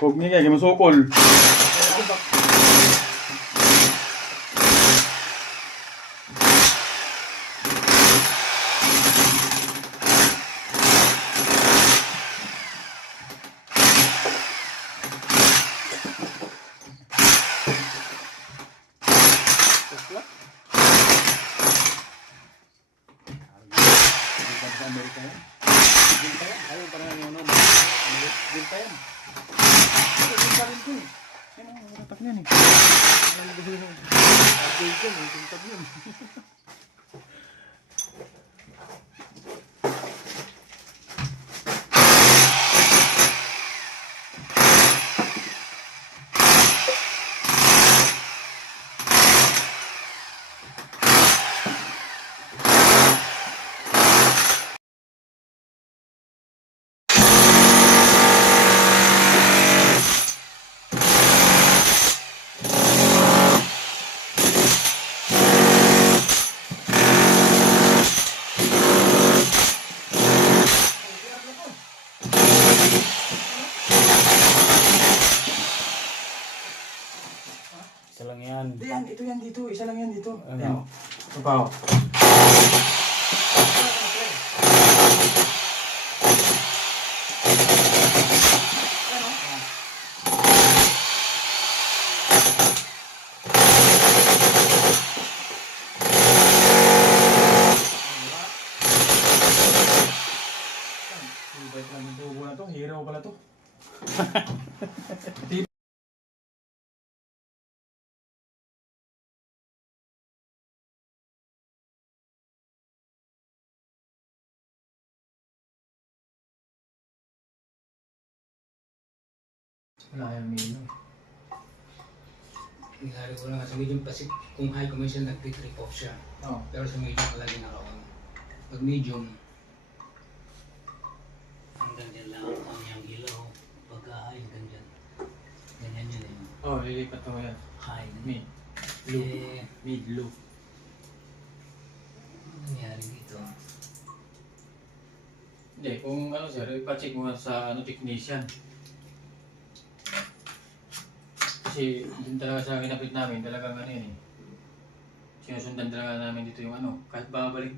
Huwag niya kaya masukol. Amerika yan. Ginta yan. Ayaw pa na yung ano. Ginta yan. Ginta rin ko eh. Yan ang maratak niyan eh. Ginta yan. Isa lang yan. Yan, ito yan dito. Isa lang yan dito. Ano? Yan. Ito pa. Bait lang yung tubo na to. Hero pala to. Wala yung mino. Nangyari ko lang sa medium kasi kung high commercial nag-trip off siya. Oo. Pero sa medium palagi naka-on. Pag medium, hanggang dyan lang ang yung ilaw. Pagka high, hanggang dyan. Ganyan yun eh. Oh, lilipat ko yan. High. Mid. Loop. Eh, Mid loop. ano nangyari dito? Hindi, kung ano sir, ipacheck mo sa ano technician. Kasi din talaga sa kinapit namin, talagang ano yun eh. Sinusundan talaga namin dito yung ano. Kahit babalik